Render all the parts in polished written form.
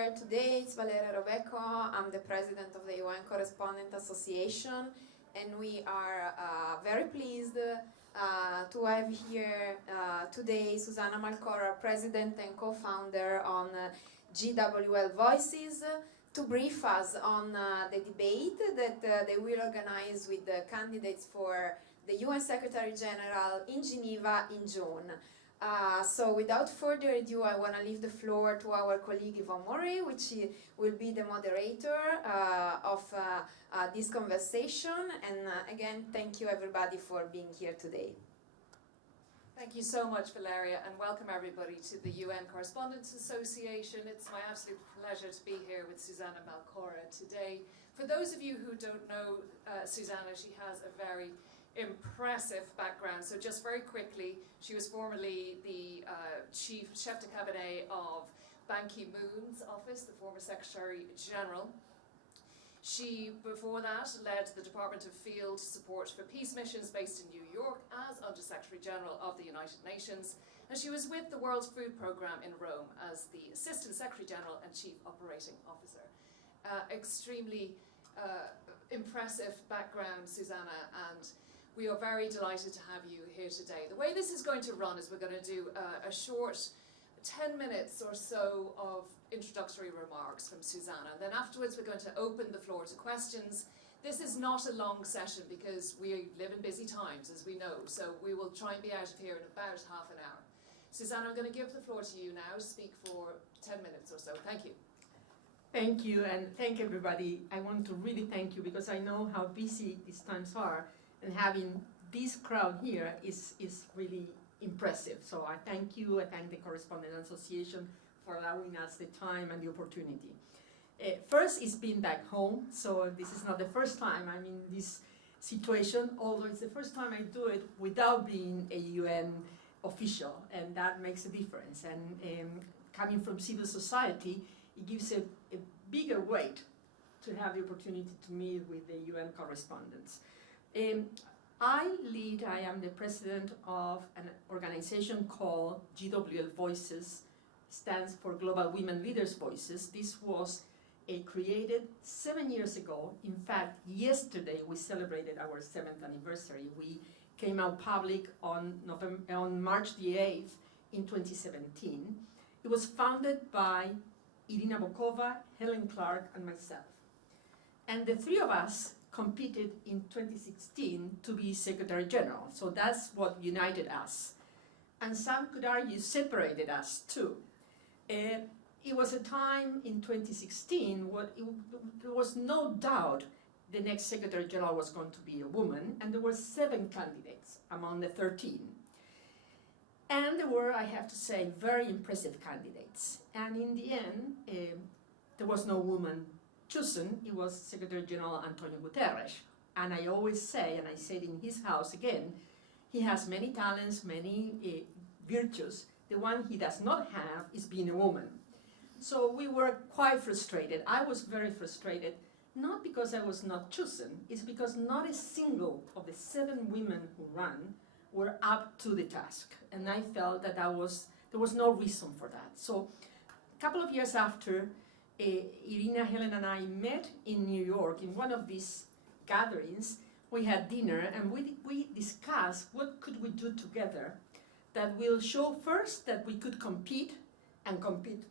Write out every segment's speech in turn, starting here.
here today. It's Valeria Roveco. I'm the president of the UN Correspondent Association, and we are very pleased to have here today Susana Malcorra, president and co-founder on GWL Voices, to brief us on the debate that they will organize with the candidates for the UN Secretary General in Geneva in June. So without further ado, I want to leave the floor to our colleague Yvonne Murray, which will be the moderator of this conversation. And again, thank you everybody for being here today. Thank you so much, Valeria, and welcome everybody to the UN Correspondents Association. It's my absolute pleasure to be here with Susana Malcorra today. For those of you who don't know Susana, she has a very impressive background. So just very quickly, she was formerly the chef de cabinet of Ban Ki-moon's office, the former Secretary General. She, before that, led the Department of Field Support for Peace Missions based in New York as Under Secretary General of the United Nations. And she was with the World Food Programme in Rome as the Assistant Secretary General and Chief Operating Officer. Extremely impressive background, Susana, and we are very delighted to have you here today. The way this is going to run is we're going to do a short 10 minutes or so of introductory remarks from Susana. Then afterwards we're going to open the floor to questions. This is not a long session because we live in busy times, as we know, so we will try and be out of here in about half an hour. Susana, I'm going to give the floor to you now to speak for 10 minutes or so. Thank you. Thank you, and thank everybody. I want to really thank you because I know how busy these times are, and having this crowd here is really impressive. So I thank you, I thank the Correspondent Association for allowing us the time and the opportunity. First, it's been back home, so this is not the first time I'm in this situation, although it's the first time I do it without being a UN official, and that makes a difference. And coming from civil society, it gives a bigger weight to have the opportunity to meet with the UN correspondents. I am the president of an organization called GWL Voices, stands for Global Women Leaders Voices. This was created 7 years ago. In fact, yesterday we celebrated our 7th anniversary. We came out public on March the 8th in 2017. It was founded by Irina Bokova, Helen Clark, and myself. And the three of us competed in 2016 to be Secretary General. So that's what united us. And some could argue separated us too. It was a time in 2016 when there was no doubt the next Secretary General was going to be a woman, and there were 7 candidates among the 13. And there were, I have to say, very impressive candidates. And in the end, there was no woman chosen. It was Secretary General Antonio Guterres. And I always say, and I said in his house again, he has many talents, many virtues. The one he does not have is being a woman. So we were quite frustrated. I was very frustrated, not because I was not chosen, it's because not a single of the 7 women who ran were up to the task. And I felt that there was no reason for that. So a couple of years after, Irina, Helen, and I met in New York in one of these gatherings. We had dinner, and we discussed what could we do together that will show first that we could compete, and compete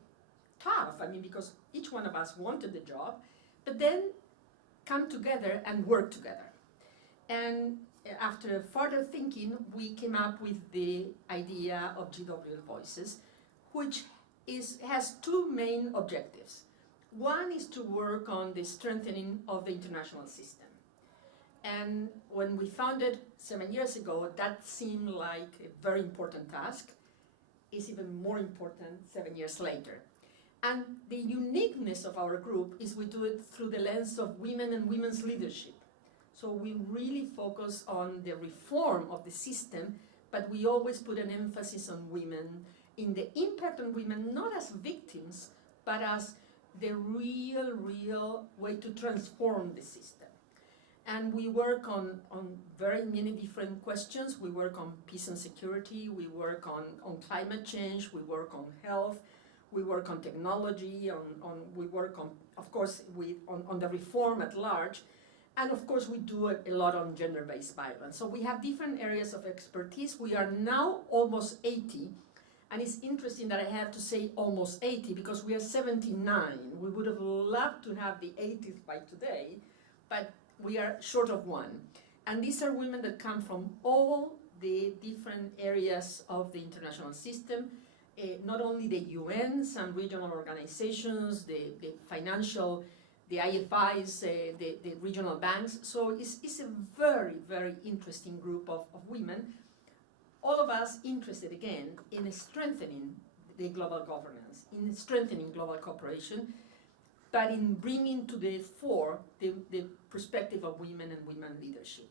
tough, I mean, because each one of us wanted the job, but then come together and work together. And after further thinking, we came up with the idea of GWL Voices, which has 2 main objectives. One is to work on the strengthening of the international system. And when we founded 7 years ago, that seemed like a very important task. It's even more important 7 years later. And the uniqueness of our group is we do it through the lens of women and women's leadership. So we really focus on the reform of the system, but we always put an emphasis on women, in the impact on women, not as victims, but as the real way to transform the system. And we work on very many different questions. We work on peace and security, we work on climate change, we work on health, We work on technology, we work on, of course, on the reform at large, and of course we do a lot on gender-based violence. So we have different areas of expertise. We are now almost 80, and it's interesting that I have to say almost 80 because we are 79. We would have loved to have the 80th by today, but we are short of one. And these are women that come from all the different areas of the international system, not only the UN, some regional organizations, the financial, the IFIs, the regional banks. So it's a very, very interesting group of women. All of us interested, again, in strengthening the global governance, in strengthening global cooperation, but in bringing to the fore the perspective of women and women leadership.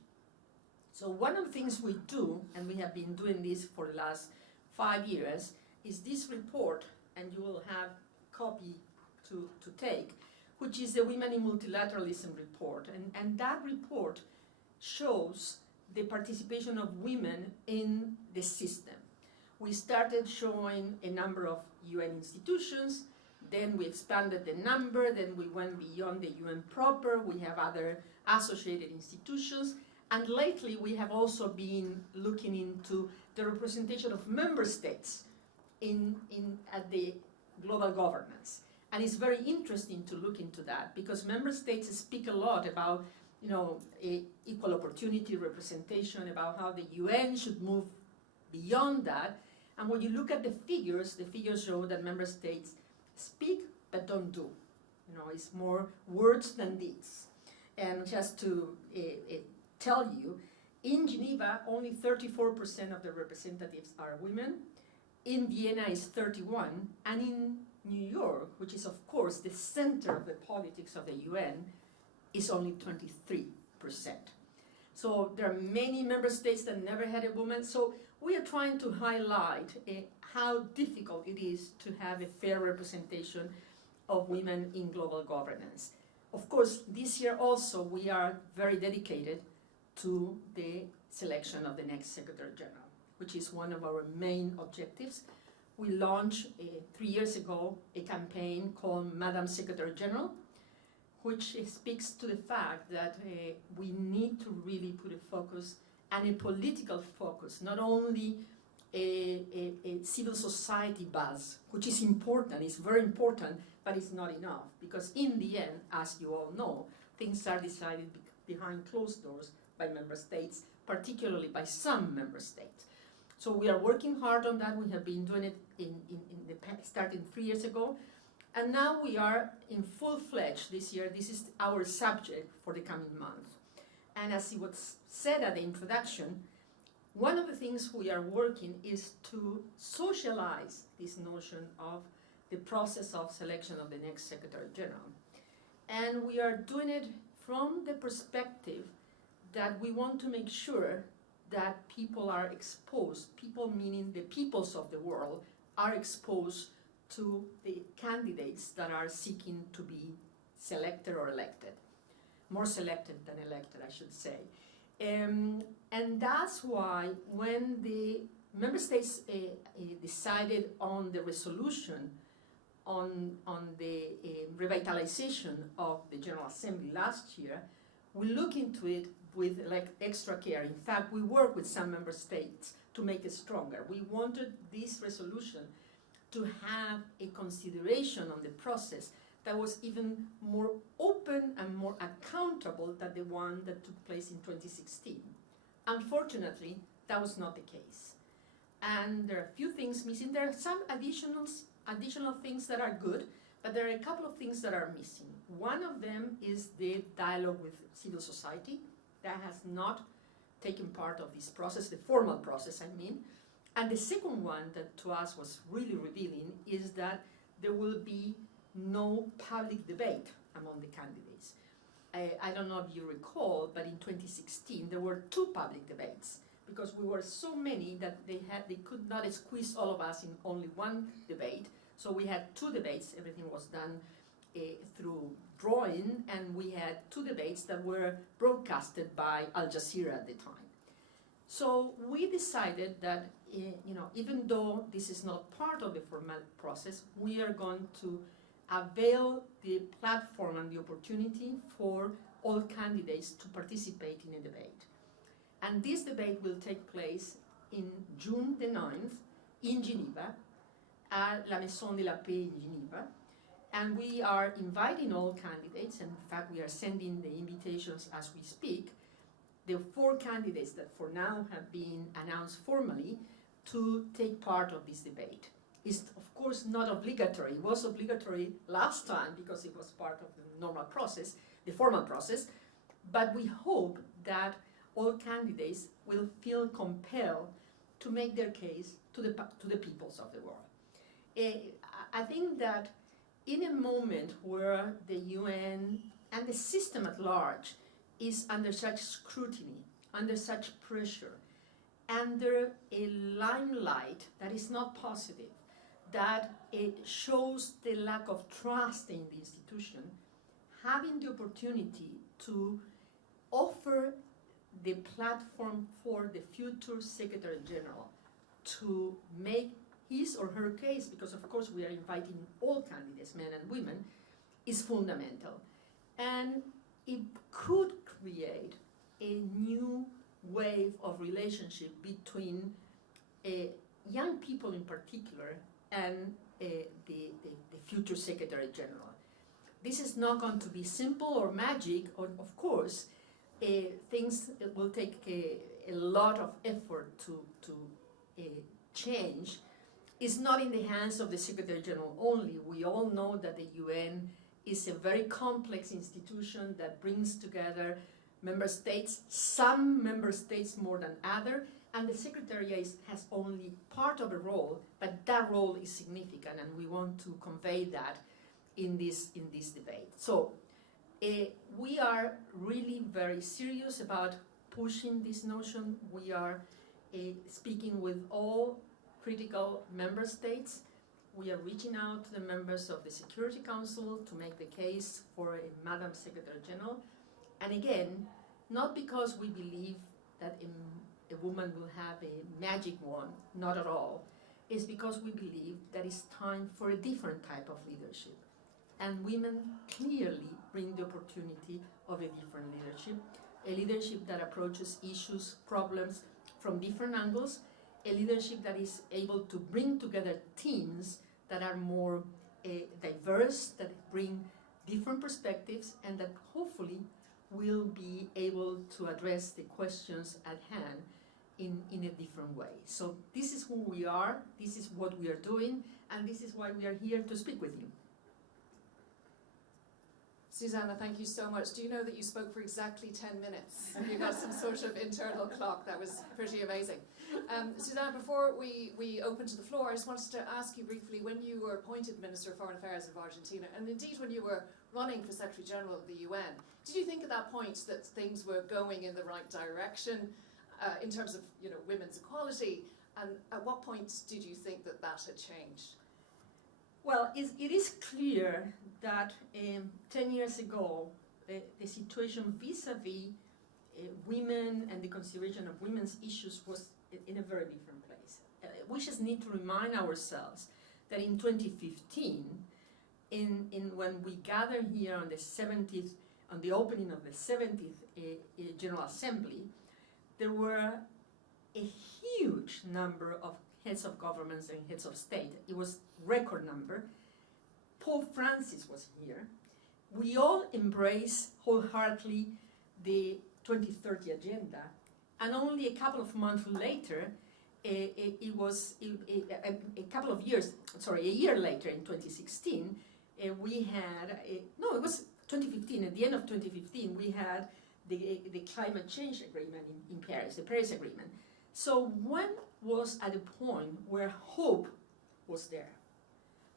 So one of the things we do, and we have been doing this for the last 5 years, is this report, and you will have a copy to take, which is the Women in Multilateralism report. And that report shows the participation of women in the system. We started showing a number of UN institutions, then we expanded the number, then we went beyond the UN proper, we have other associated institutions, and lately we have also been looking into the representation of member states at the global governance. And it's very interesting to look into that because member states speak a lot about equal opportunity representation, about how the UN should move beyond that. And when you look at the figures show that member states speak but don't do. It's more words than deeds. And just to tell you, in Geneva, only 34% of the representatives are women. In Vienna is 31, and in New York, which is of course the center of the politics of the UN, is only 23%. So there are many member states that never had a woman. So we are trying to highlight how difficult it is to have a fair representation of women in global governance. Of course, this year also we are very dedicated to the selection of the next Secretary General, which is one of our main objectives. We launched 3 years ago a campaign called Madam Secretary General, which speaks to the fact that we need to really put a focus and a political focus, not only a civil society buzz, which is important, it's very important, but it's not enough, because in the end, as you all know, things are decided behind closed doors by member states, particularly by some member states. So we are working hard on that. We have been doing it starting 3 years ago. And now we are in full-fledged this year. This is our subject for the coming month. And as it was said at the introduction, one of the things we are working is to socialize this notion of the process of selection of the next Secretary General. And we are doing it from the perspective that we want to make sure that people are exposed, people meaning the peoples of the world, are exposed to the candidates that are seeking to be selected or elected. More selected than elected, I should say. And that's why when the member states decided on the resolution on the revitalization of the General Assembly last year, we look into it with extra care. In fact, we work with some member states to make it stronger. We wanted this resolution to have a consideration on the process that was even more open and more accountable than the one that took place in 2016. Unfortunately, that was not the case. And there are a few things missing. There are some additional things that are good, but there are a couple of things that are missing. One of them is the dialogue with civil society that has not taken part of this process, the formal process, I mean. And the second one that to us was really revealing is that there will be no public debate among the candidates. I don't know if you recall, but in 2016 there were 2 public debates because we were so many that they could not squeeze all of us in only one debate. So we had 2 debates. Everything was done through drawing, and we had 2 debates that were broadcasted by Al Jazeera at the time. So we decided that, even though this is not part of the formal process, we are going to avail the platform and the opportunity for all candidates to participate in a debate. And this debate will take place in June the 9th in Geneva, at La Maison de la Paix in Geneva. And we are inviting all candidates, and in fact we are sending the invitations as we speak, the 4 candidates that for now have been announced formally to take part of this debate. It's of course not obligatory. It was obligatory last time because it was part of the normal process, the formal process, but we hope that all candidates will feel compelled to make their case to the peoples of the world. I think that in a moment where the UN and the system at large is under such scrutiny, under such pressure, under a limelight that is not positive, that it shows the lack of trust in the institution, having the opportunity to offer the platform for the future Secretary General to make his or her case, because of course we are inviting all candidates, men and women, is fundamental. And it could create a new wave of relationship between young people in particular and the future Secretary General. This is not going to be simple or magic, of course. Things will take a lot of effort to change. It's not in the hands of the Secretary General only. We all know that the UN is a very complex institution that brings together member states, some member states more than others, and the Secretariat has only part of a role, but that role is significant, and we want to convey that in this debate. So we are really very serious about pushing this notion. We are speaking with all critical member states. We are reaching out to the members of the Security Council to make the case for a Madam Secretary General. And again, not because we believe that a woman will have a magic wand, not at all. It's because we believe that it's time for a different type of leadership. And women clearly bring the opportunity of a different leadership, a leadership that approaches issues, problems from different angles, a leadership that is able to bring together teams that are more diverse, that bring different perspectives, and that hopefully will be able to address the questions at hand in a different way. So this is who we are, this is what we are doing, and this is why we are here to speak with you. Susana, thank you so much. Do you know that you spoke for exactly 10 minutes? You got some sort of internal clock. That was pretty amazing. Susana, before we open to the floor, I just wanted to ask you briefly, when you were appointed Minister of Foreign Affairs of Argentina, and indeed when you were running for Secretary General of the UN, did you think at that point that things were going in the right direction in terms of women's equality? And at what point did you think that that had changed? Well, it is clear that 10 years ago, the situation vis-a-vis women and the consideration of women's issues was in a very different place. We just need to remind ourselves that in 2015, when we gathered here on the 70th, on the opening of the 70th General Assembly, there were a huge number of heads of governments and heads of state. It was record number. Pope Francis was here. We all embraced wholeheartedly the 2030 agenda, and only a couple of months later, a year later in 2016, we had, it was 2015, at the end of 2015, we had the climate change agreement in Paris, the Paris Agreement. So one was at a point where hope was there.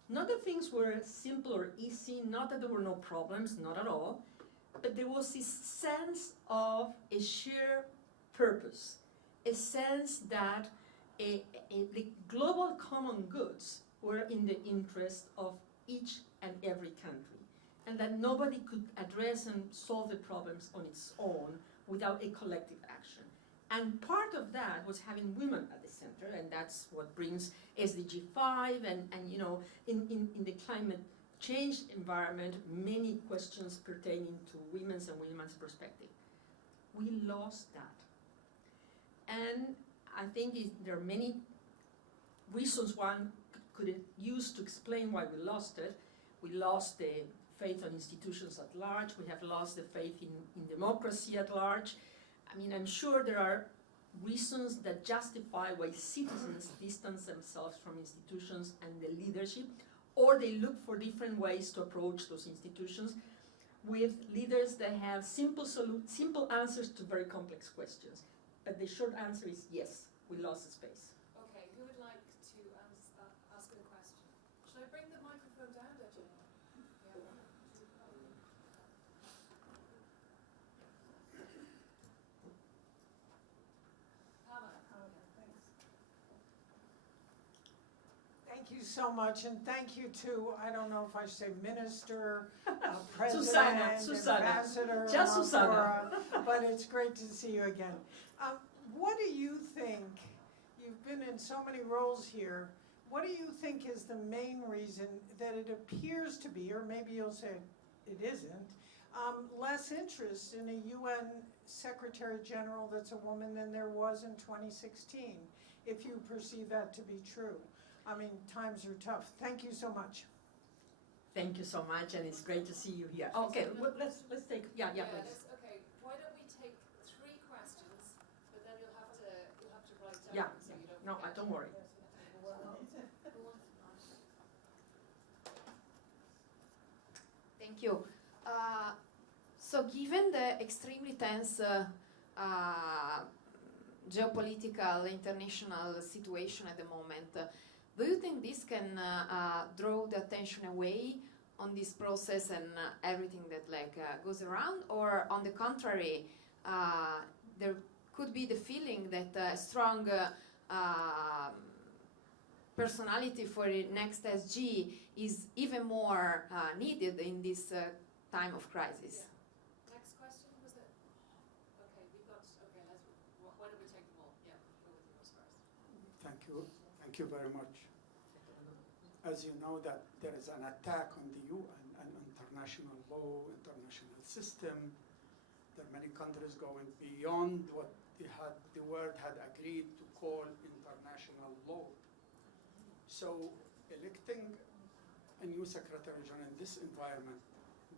Not that things were simple or easy, not that there were no problems, not at all, but there was this sense of a shared purpose, a sense that the global common goods were in the interest of each and every country, and that nobody could address and solve the problems on its own without a collective action. And part of that was having women at the center, and that's what brings SDG 5 and you know, in the climate change environment, many questions pertaining to women's and women's perspective. We lost that. And I think there are many reasons one could use to explain why we lost it. We lost the faith on institutions at large. We have lost the faith in democracy at large. I mean, I'm sure there are reasons that justify why citizens distance themselves from institutions and the leadership, or they look for different ways to approach those institutions with leaders that have simple answers to very complex questions. But the short answer is yes, we lost the space. Okay, who would like to ask a question? Should I bring the microphone down there, Geneva? Thank you so much, and thank you to, I don't know if I should say minister, president, Susana. ambassador, Just Susana. but it's great to see you again. What do you think, you've been in so many roles here, what do you think is the main reason that it appears to be, or maybe you'll say it isn't, less interest in a UN Secretary General that's a woman than there was in 2016, if you perceive that to be true? I mean, times are tough. Thank you so much. Thank you so much, and it's great to see you here. Okay, well, let's take, yeah, please. Okay, why don't we take 3 questions, but then you'll have to write down Yeah, so you don't no, forget. don't worry. Thank you. So given the extremely tense geopolitical international situation at the moment, do you think this can draw the attention away on this process and everything that goes around, or on the contrary, there could be the feeling that a strong personality for the next SG is even more needed in this time of crisis? Yeah. Next question was it? Okay, we've got. Okay, why don't we take them all? Yeah, go with yours first. Thank you very much. As you know, that there is an attack on the UN and international law, international system. There are many countries going beyond what the world had agreed to call international law. So electing a new Secretary General in this environment,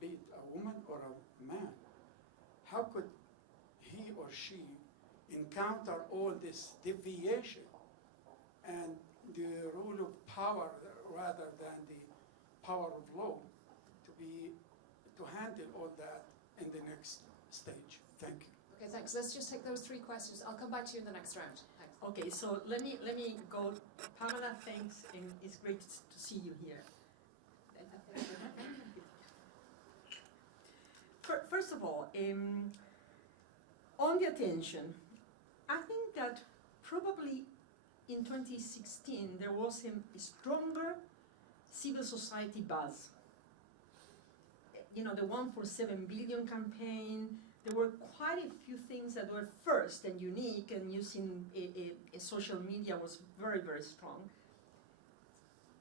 be it a woman or a man, how could he or she encounter all this deviation and the rule of power rather than the power of law to handle all that in the next stage? Thank you. Okay, thanks. Let's just take those 3 questions. I'll come back to you in the next round. Thanks. Okay, so let me go. Pamela, thanks, and it's great to see you here. First of all, on the attention, I think that probably in 2016 there was a stronger civil society buzz. You know, the 147 billion campaign, there were quite a few things that were first and unique, and using a social media was very, very strong.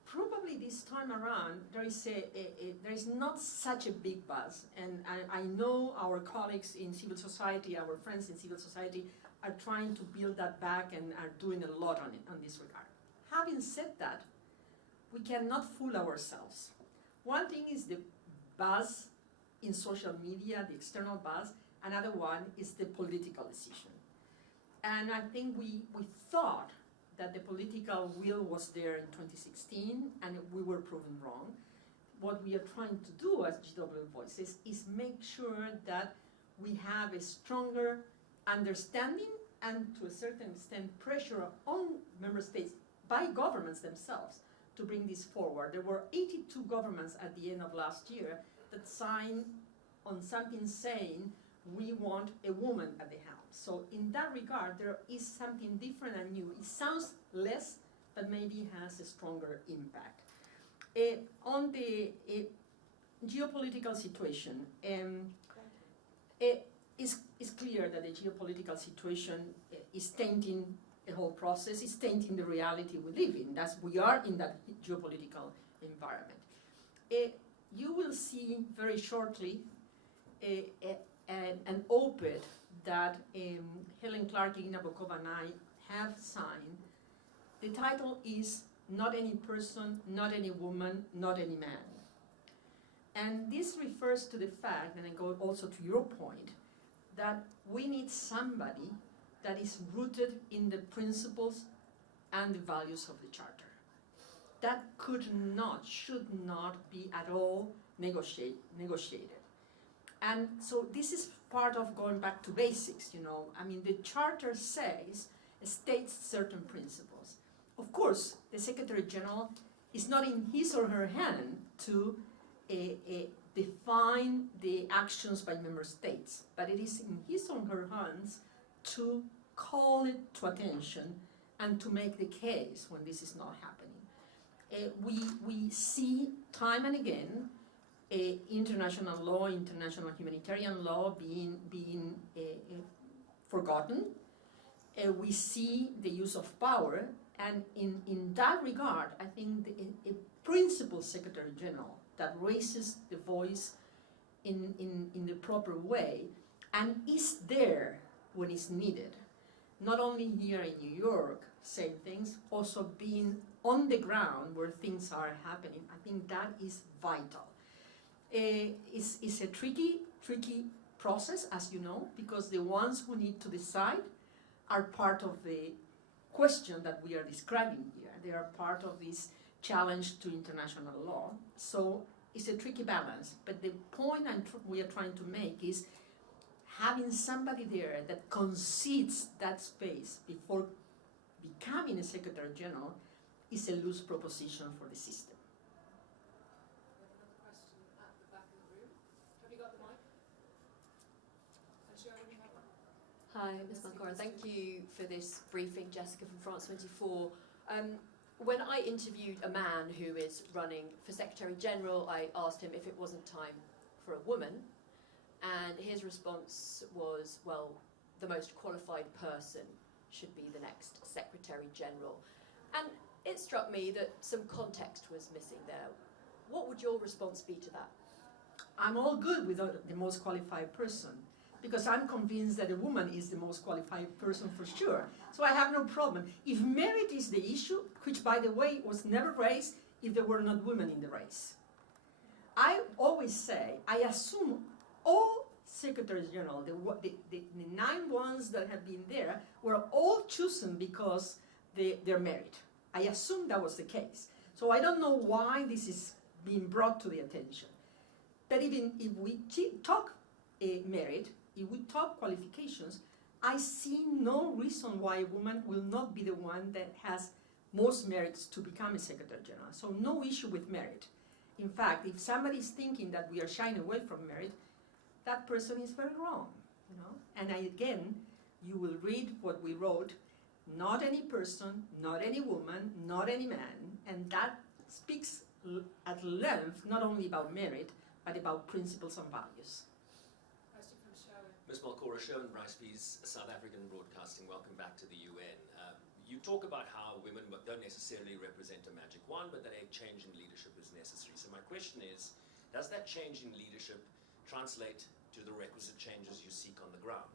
Probably this time around, there is not such a big buzz, and I know our colleagues in civil society, our friends in civil society, are trying to build that back and are doing a lot on this regard. Having said that, we cannot fool ourselves. One thing is the buzz in social media, the external buzz. Another one is the political decision. And I think we thought that the political will was there in 2016, and we were proven wrong. What we are trying to do as GWL Voices is make sure that we have a stronger understanding and, to a certain extent, pressure on member states by governments themselves to bring this forward. There were 82 governments at the end of last year that signed on something saying we want a woman at the helm. So in that regard, there is something different and new. It sounds less, but maybe has a stronger impact. On the geopolitical situation, it's clear that the geopolitical situation is tainting the whole process, is tainting the reality we live in. We are in that geopolitical environment. You will see very shortly an op-ed that Helen Clark, Irina Bokova, and I have signed. The title is "Not Any Person, Not Any Woman, Not Any Man." And this refers to the fact, and I go also to your point, that we need somebody that is rooted in the principles and the values of the Charter. That should not be at all negotiated. And so this is part of going back to basics, you know. I mean, the Charter states certain principles. Of course, the Secretary General is not in his or her hand to define the actions by member states, but it is in his or her hands to call it to attention and to make the case when this is not happening. We see time and again international law, international humanitarian law being forgotten. We see the use of power, and in that regard, I think a principal Secretary General that raises the voice in the proper way and is there when it's needed, not only here in New York saying things, also being on the ground where things are happening. I think that is vital. It's a tricky process, as you know, because the ones who need to decide are part of the question that we are describing here. They are part of this challenge to international law. So it's a tricky balance. But the point we are trying to make is having somebody there that concedes that space before becoming a Secretary General is a loose proposition for the system. Another question at the back of the room. Have you got the mic? And Sharon, you have one? Hi, Ms. Malcorra. Thank you for this briefing, Jessica from France 24. When I interviewed a man who is running for Secretary General, I asked him if it wasn't time for a woman, and his response was, well, the most qualified person should be the next Secretary General. And it struck me that some context was missing there. What would your response be to that? I'm all good with the most qualified person, because I'm convinced that a woman is the most qualified person for sure. So I have no problem. If merit is the issue, which by the way was never raised if there were not women in the race. I always say, I assume all Secretaries General, the 9 ones that have been there, were all chosen because their merit. I assume that was the case. So I don't know why this is being brought to the attention. But even if we talk merit, if we talk qualifications, I see no reason why a woman will not be the one that has most merits to become a Secretary General. So no issue with merit. In fact, if somebody is thinking that we are shying away from merit, that person is very wrong, you know. And again, you will read what we wrote: not any person, not any woman, not any man, and that speaks at length not only about merit, but about principles and values. Question from Sharon. Ms. Malcorra, Sherwin Bryce-Pease, South African Broadcasting, welcome back to the UN. You talk about how women don't necessarily represent a magic wand, but that a change in leadership is necessary. So my question is, does that change in leadership translate to the requisite changes you seek on the ground?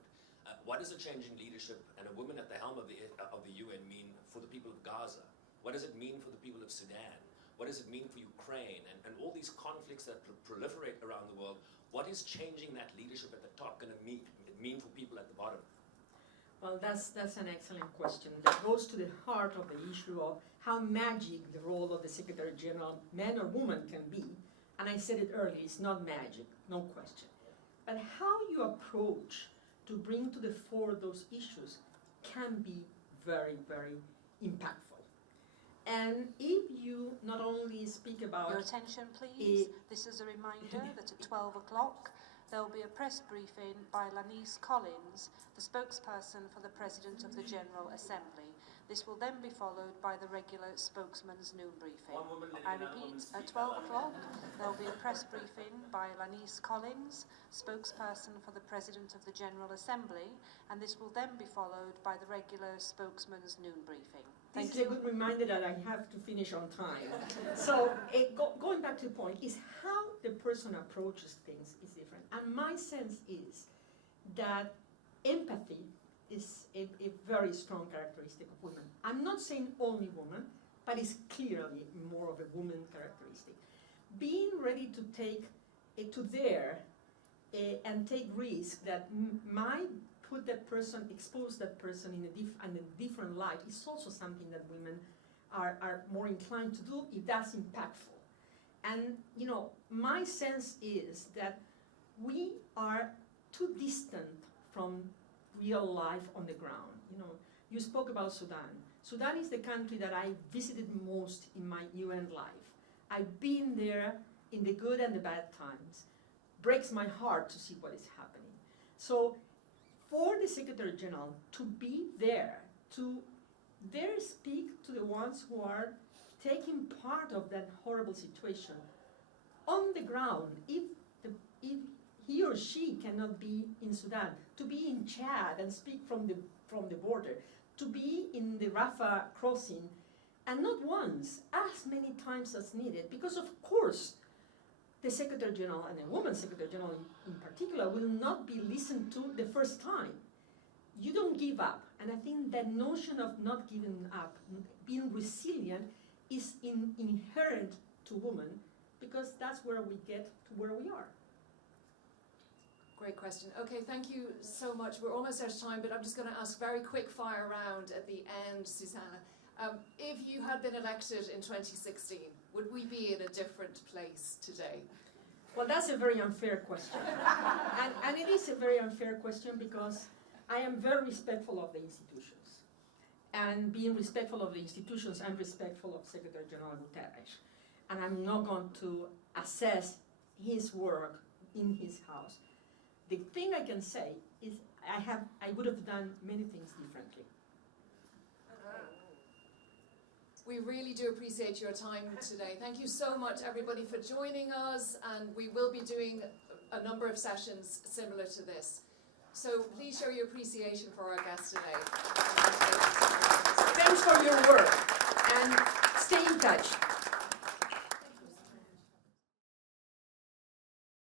What does a change in leadership and a woman at the helm of the UN mean for the people of Gaza? What does it mean for the people of Sudan? What does it mean for Ukraine and all these conflicts that proliferate around the world? What is changing that leadership at the top going to mean for people at the bottom? Well, that's an excellent question. That goes to the heart of the issue of how magic the role of the Secretary General, man or woman, can be. And I said it earlier, it's not magic, no question. But how you approach to bring to the fore those issues can be very, very impactful. And if you not only speak about... Your attention, please. This is a reminder that at 12 o'clock there will be a press briefing by Lanice Collins, the spokesperson for the President of the General Assembly. This will then be followed by the regular spokesman's noon briefing. One woman letting I another woman repeat, at speak. 12 o'clock, there will be a press briefing by Lanice Collins, spokesperson for the President of the General Assembly, and this will then be followed by the regular spokesman's noon briefing. This Thank is you. a good reminder that I have to finish on time. So going back to the point, is how the person approaches things is different. And my sense is that empathy is a very strong characteristic of women. I'm not saying only women, but it's clearly more of a woman characteristic. Being ready to take and take risks that might put that person, expose that person in a different light is also something that women are more inclined to do if that's impactful. And you know, my sense is that we are too distant from real life on the ground. You know, you spoke about Sudan. Sudan is the country that I visited most in my UN life. I've been there in the good and the bad times. Breaks my heart to see what is happening. So for the Secretary General to be there, to dare speak to the ones who are taking part of that horrible situation on the ground, if he or she cannot be in Sudan, to be in Chad and speak from the border, to be in the Rafah crossing, and not once, as many times as needed, because of course the Secretary General, and the woman Secretary General in particular, will not be listened to the first time. You don't give up, and I think that notion of not giving up, being resilient, is inherent to women, because that's where we get to where we are. Great question. Okay, thank you so much. We're almost out of time, but I'm just going to ask very quick fire round at the end, Susana. If you had been elected in 2016, would we be in a different place today? Well, that's a very unfair question. and it is a very unfair question because I am very respectful of the institutions. And being respectful of the institutions, I'm respectful of Secretary General Guterres. And I'm not going to assess his work in his house. The thing I can say is I would have done many things differently. We really do appreciate your time today. Thank you so much, everybody, for joining us, and we will be doing a number of sessions similar to this. So please show your appreciation for our guests today. Thanks for your work, and stay in touch.